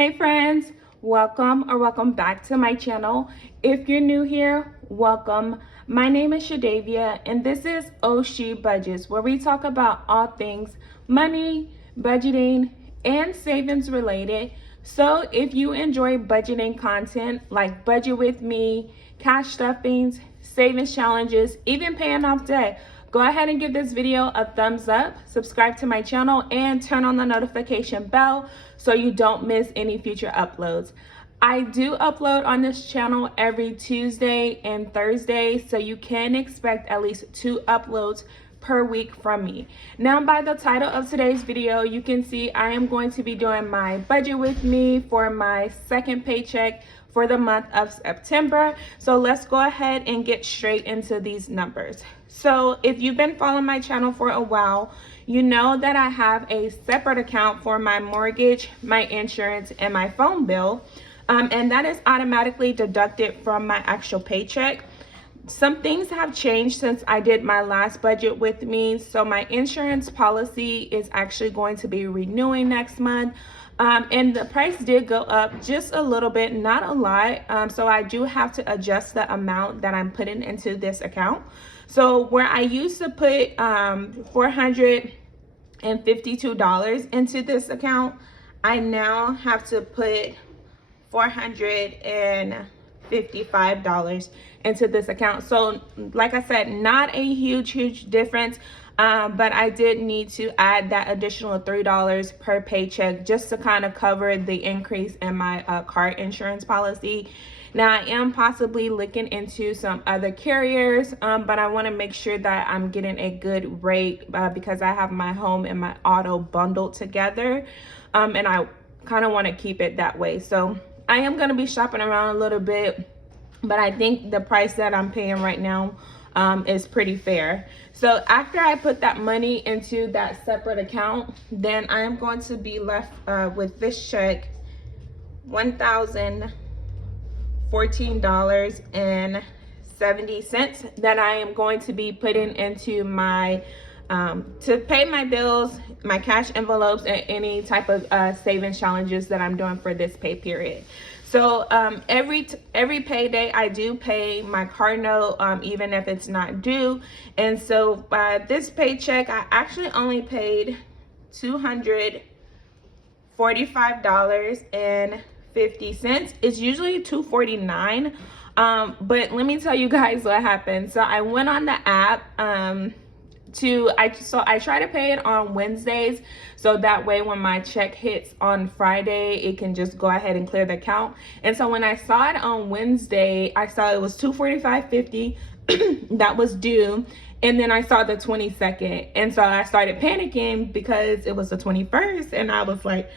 Hey friends, welcome back to my channel. If you're new here, welcome. My name is Shadavia and this is Oshi Budgets, where we talk about all things money, budgeting, and savings related. So if you enjoy budgeting content like Budget With Me, cash stuffings, savings challenges, even paying off debt, go ahead and give this video a thumbs up, subscribe to my channel, and turn on the notification bell so you don't miss any future uploads. I do upload on this channel every Tuesday and Thursday, so you can expect at least 2 uploads per week from me. Now, by the title of today's video, you can see I am going to be doing my budget with me for my second paycheck for the month of September. So let's go ahead and get straight into these numbers. So if you've been following my channel for a while, you know that I have a separate account for my mortgage, my insurance, and my phone bill. And that is automatically deducted from my actual paycheck. Some things have changed since I did my last budget with me. So my insurance policy is actually going to be renewing next month. And the price did go up just a little bit, not a lot. So I do have to adjust the amount that I'm putting into this account. So where I used to put $452 into this account, I now have to put $455 into this account. So like I said, not a huge difference, but I did need to add that additional $3 per paycheck just to kind of cover the increase in my car insurance policy. Now I am possibly looking into some other carriers, but I want to make sure that I'm getting a good rate because I have my home and my auto bundled together, and I kind of want to keep it that way. So I am going to be shopping around a little bit, but I think the price that I'm paying right now is pretty fair. So after I put that money into that separate account, then I am going to be left with this check, $1,014.70 that I am going to be putting into my to pay my bills, my cash envelopes, and any type of savings challenges that I'm doing for this pay period. So every payday I do pay my car note, even if it's not due. And so this paycheck, I actually only paid $245.50. It's usually $249. But let me tell you guys what happened. So I went on the app. I try to pay it on Wednesdays, so that way when my check hits on Friday, it can just go ahead and clear the account. And so when I saw it on Wednesday, I saw it was $245.50 that was due, and then I saw the 22nd, and so I started panicking because it was the 21st, and I was like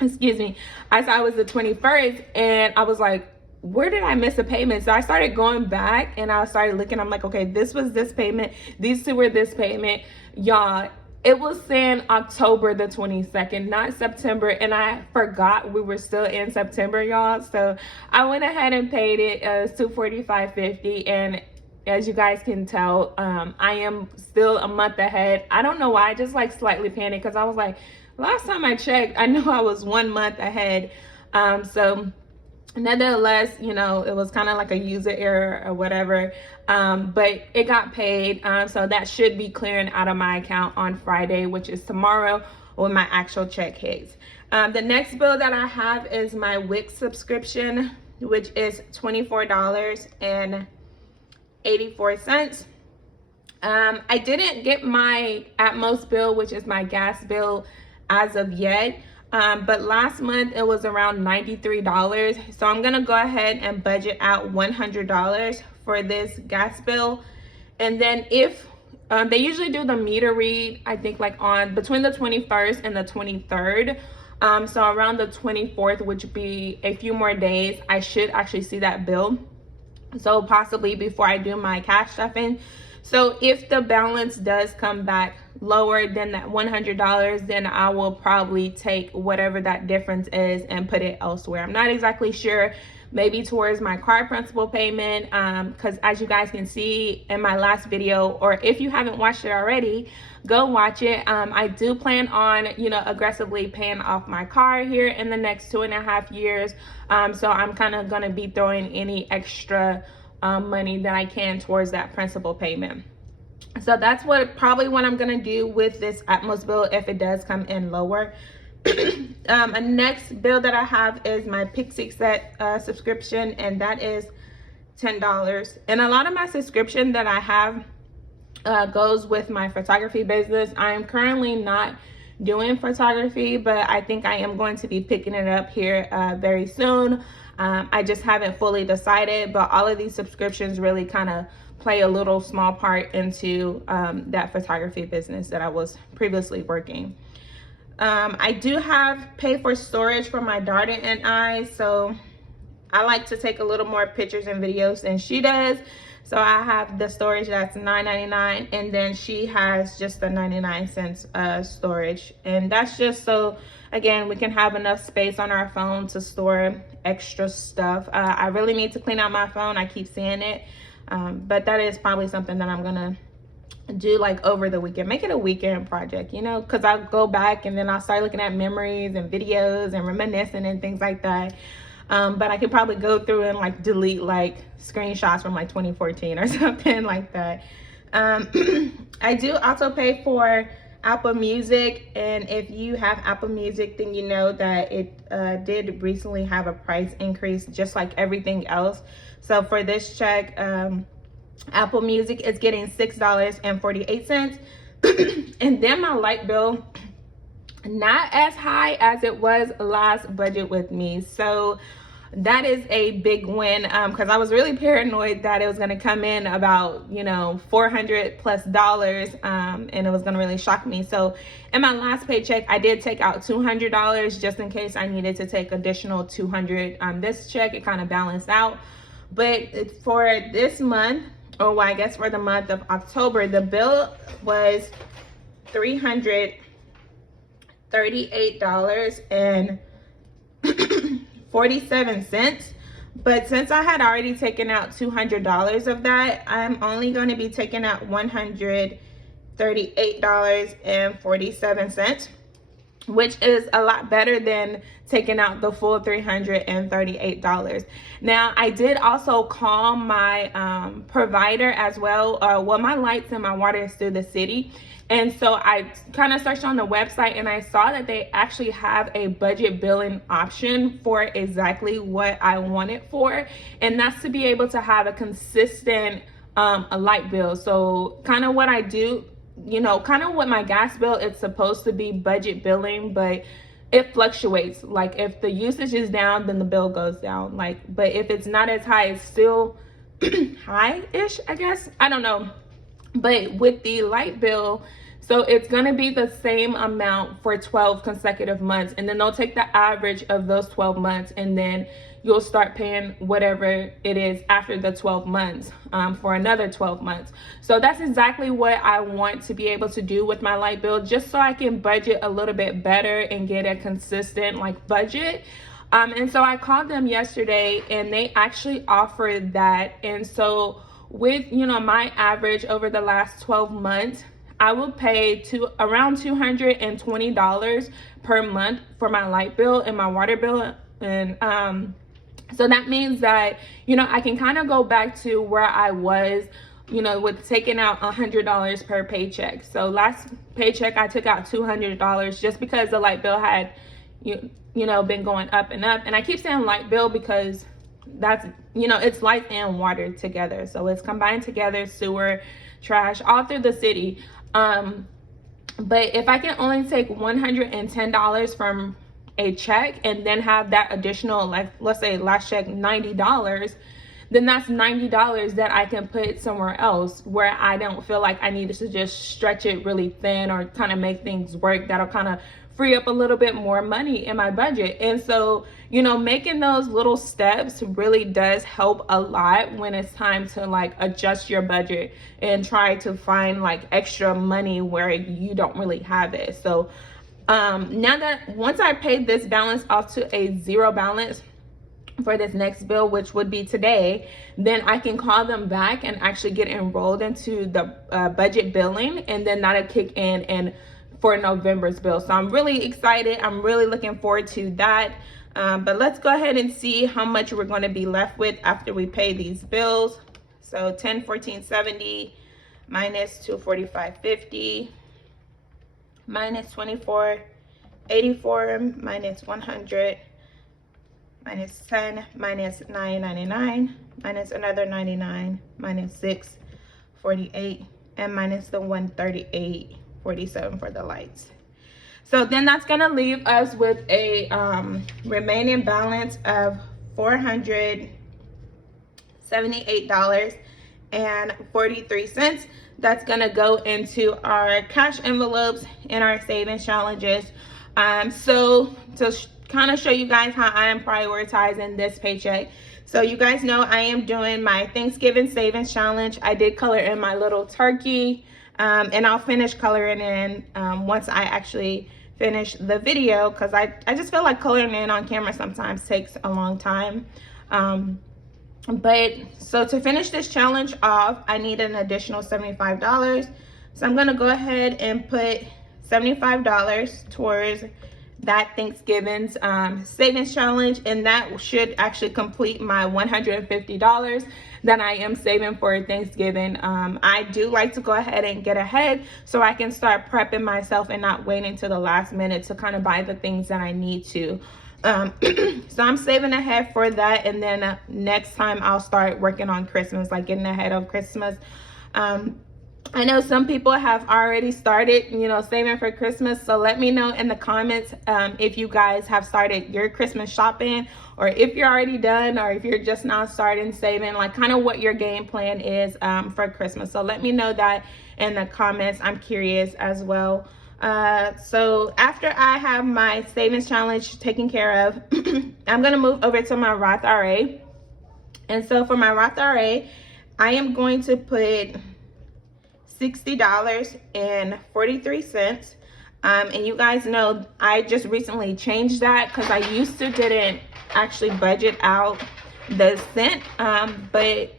excuse me, I saw it was the 21st, and I was like, where did I miss a payment? So I started going back and I started looking. I'm like, okay, this was this payment, these two were this payment. Y'all, it was saying October the 22nd, not September, and I forgot we were still in September, y'all. So I went ahead and paid it. It was $245.50, and as you guys can tell, I am still a month ahead. I don't know why, I just like slightly panicked because I was like, last time I checked, I knew I was 1 month ahead. So nevertheless, you know, it was kind of like a user error or whatever, but it got paid. So that should be clearing out of my account on Friday, which is tomorrow, when my actual check hits. The next bill that I have is my Wix subscription, which is $24.84. I didn't get my Atmos bill, which is my gas bill, as of yet. But last month it was around $93. So I'm gonna go ahead and budget out $100 for this gas bill. And then if they usually do the meter read, I think like on between the 21st and the 23rd. So around the 24th, which would be a few more days, I should actually see that bill. So possibly before I do my cash stuffing. So if the balance does come back lower than that $100, then I will probably take whatever that difference is and put it elsewhere. I'm not exactly sure, maybe towards my car principal payment, because as you guys can see in my last video, or if you haven't watched it already, go watch it. I do plan on, aggressively paying off my car here in the next 2.5 years. So I'm kind of going to be throwing any extra money that I can towards that principal payment. So that's probably what I'm gonna do with this Atmos bill if it does come in lower. A next bill that I have is my Paycheck subscription, and that is $10. And a lot of my subscription that I have goes with my photography business. I am currently not doing photography, but I think I am going to be picking it up here very soon. I just haven't fully decided, but all of these subscriptions really kind of play a little small part into that photography business that I was previously working. I do have pay for storage for my daughter and I, so I like to take a little more pictures and videos than she does. So I have the storage that's $9.99, and then she has just the 99 cents storage. And that's just so, again, we can have enough space on our phone to store extra stuff. I really need to clean out my phone. I keep seeing it. But that is probably something that I'm gonna do like over the weekend. Make it a weekend project, because I'll go back and then I'll start looking at memories and videos and reminiscing and things like that. But I could probably go through and like delete like screenshots from like 2014 or something like that. I do also pay for Apple Music, and if you have Apple Music, then you know that it did recently have a price increase, just like everything else. So for this check, Apple Music is getting $6.48. And then my light bill, not as high as it was last budget with me. So that is a big win, because I was really paranoid that it was going to come in about $400+ and it was going to really shock me. So in my last paycheck, I did take out $200 just in case I needed to take additional $200 this check. It kind of balanced out. But for this month, or well, I guess for the month of October, the bill was $338.47. But since I had already taken out $200 of that, I'm only going to be taking out $138.47, which is a lot better than taking out the full $338. Now, I did also call my provider as well. Well, my lights and my water is through the city. And so I kind of searched on the website and I saw that they actually have a budget billing option for exactly what I want it for. And that's to be able to have a consistent a light bill. So kind of what I do, kind of what my gas bill, it's supposed to be budget billing, but it fluctuates. Like if the usage is down, then the bill goes down. But if it's not as high, it's still high-ish, I guess. I don't know. But with the light bill, so it's going to be the same amount for 12 consecutive months. And then they'll take the average of those 12 months, and then you'll start paying whatever it is after the 12 months for another 12 months. So that's exactly what I want to be able to do with my light bill, just so I can budget a little bit better and get a consistent budget. And so I called them yesterday and they actually offered that. And so with, my average over the last 12 months, I will pay around $220 per month for my light bill and my water bill. And so that means that, I can kind of go back to where I was, with taking out $100 per paycheck. So last paycheck, I took out $200 just because the light bill had, been going up and up. And I keep saying light bill because that's, it's light and water together. So it's combined together, sewer, trash, all through the city. But if I can only take $110 from a check and then have that additional, let's say last check $90, then that's $90 that I can put somewhere else where I don't feel like I needed to just stretch it really thin or kind of make things work. That'll kind of free up a little bit more money in my budget. And so, making those little steps really does help a lot when it's time to adjust your budget and try to find extra money where you don't really have it. So now that once I paid this balance off to a zero balance, for this next bill, which would be today, then I can call them back and actually get enrolled into the budget billing, and then that'll kick in and for November's bill. So I'm really excited. I'm really looking forward to that. But let's go ahead and see how much we're going to be left with after we pay these bills. So 1014.70 minus 245.50 minus 24.84 minus 100 minus 10 minus 9.99 minus another 99 minus 6.48 and minus the 138.47 for the lights. So then that's gonna leave us with a remaining balance of $478.43. That's gonna go into our cash envelopes and our savings challenges. So to kind of show you guys how I am prioritizing this paycheck. So you guys know I am doing my Thanksgiving savings challenge. I did color in my little turkey, and I'll finish coloring in once I actually finish the video, because I just feel like coloring in on camera sometimes takes a long time. But so to finish this challenge off, I need an additional $75. So I'm gonna go ahead and put $75 towards that Thanksgiving's savings challenge, and that should actually complete my $150 that I am saving for Thanksgiving. I do like to go ahead and get ahead so I can start prepping myself and not waiting till the last minute to kind of buy the things that I need to. So I'm saving ahead for that, and then next time I'll start working on Christmas, like getting ahead of Christmas. I know some people have already started, saving for Christmas. So let me know in the comments if you guys have started your Christmas shopping, or if you're already done, or if you're just now starting saving, like kind of what your game plan is for Christmas. So let me know that in the comments. I'm curious as well. So after I have my savings challenge taken care of, I'm going to move over to my Roth IRA. And so for my Roth IRA, I am going to put $60.43. And you guys know I just recently changed that because I used to didn't actually budget out the cent, but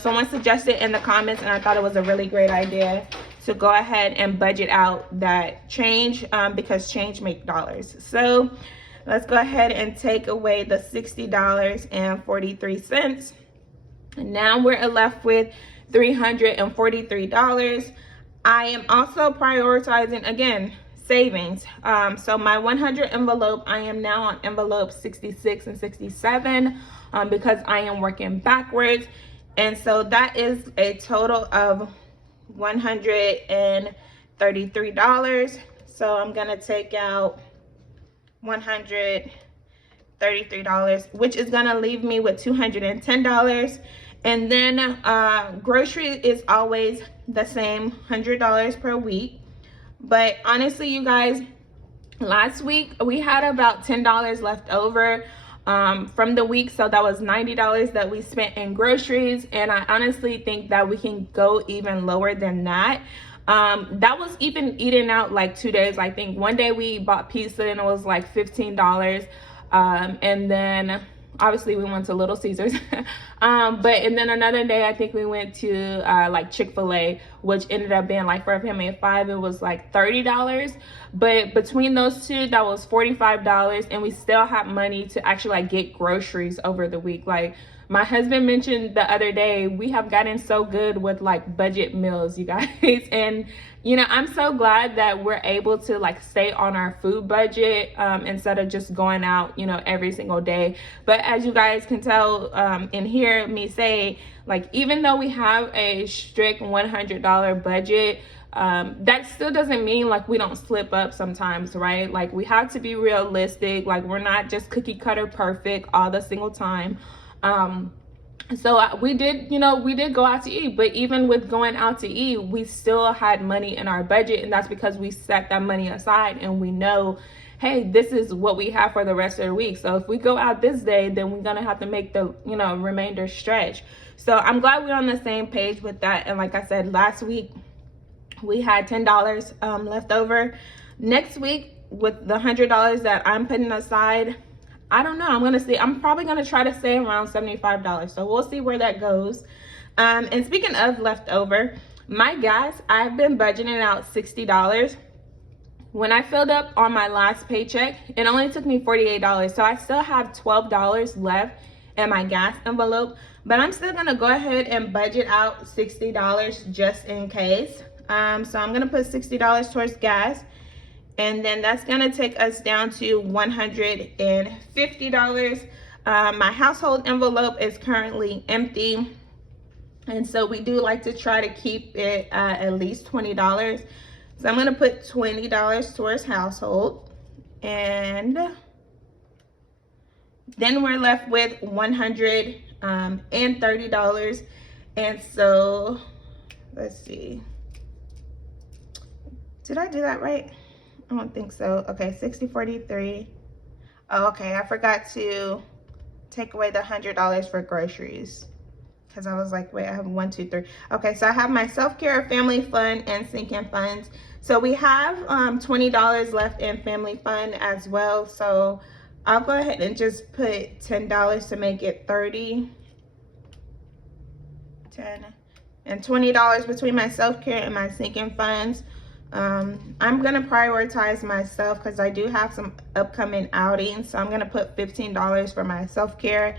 someone suggested in the comments, and I thought it was a really great idea to go ahead and budget out that change, because change make dollars. So let's go ahead and take away the $60.43. And now we're left with $343. I am also prioritizing, again, savings. So my 100 envelope, I am now on envelope 66 and 67 because I am working backwards. And so that is a total of $133. So I'm gonna take out $133, which is gonna leave me with $210. And then grocery is always the same, $100 per week. But honestly, you guys, last week we had about $10 left over from the week. So that was $90 that we spent in groceries. And I honestly think that we can go even lower than that. That was even eating out like 2 days. I think one day we bought pizza and it was like $15. And then obviously we went to Little Caesars. And then another day I think we went to like Chick-fil-A, which ended up being like, for a family of 5, it was like $30. But between those two, that was $45, and we still have money to actually like get groceries over the week. Like my husband mentioned the other day, we have gotten so good with like budget meals, you guys. And I'm so glad that we're able to like stay on our food budget instead of just going out, every single day. But as you guys can tell and hear me say, like, even though we have a strict $100 budget, that still doesn't mean like we don't slip up sometimes, right? Like we have to be realistic. Like we're not just cookie cutter perfect all the single time. So we did go out to eat, but even with going out to eat, we still had money in our budget, and that's because we set that money aside and we know, hey, this is what we have for the rest of the week. So if we go out this day, then we're gonna have to make the remainder stretch. So I'm glad we're on the same page with that. And like I said, last week we had $10 left over. Next week, with the $100 that I'm putting aside, I don't know. I'm gonna see. I'm probably gonna try to stay around $75. So we'll see where that goes. And speaking of leftover, my gas, I've been budgeting out $60. When I filled up on my last paycheck, it only took me $48. So I still have $12 left in my gas envelope, but I'm still gonna go ahead and budget out $60 just in case. So I'm gonna put $60 towards gas, and then that's gonna take us down to $150. My household envelope is currently empty, and so we do like to try to keep it at least $20. So I'm gonna put $20 towards household, and then we're left with $130. And so let's see, did I do that right? I don't think so. Okay, 6043. Oh, okay, I forgot to take away the $100 for groceries, because I was like, wait, I have 1, 2, 3. Okay, so I have my self-care, family fund, and sinking funds. So we have $20 left in family fund as well. So I'll go ahead and just put $10 to make it 30. 10 and $20 between my self-care and my sinking funds. I'm gonna prioritize myself because I do have some upcoming outings. So I'm gonna put $15 for my self-care,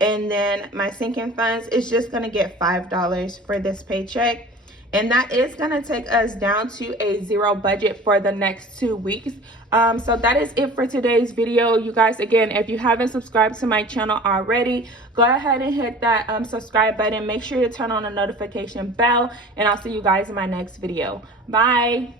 and then my sinking funds is just gonna get $5 for this paycheck. And that is gonna take us down to a zero budget for the next 2 weeks. So that is it for today's video. You guys, again, if you haven't subscribed to my channel already, go ahead and hit that subscribe button. Make sure to turn on the notification bell, and I'll see you guys in my next video. Bye.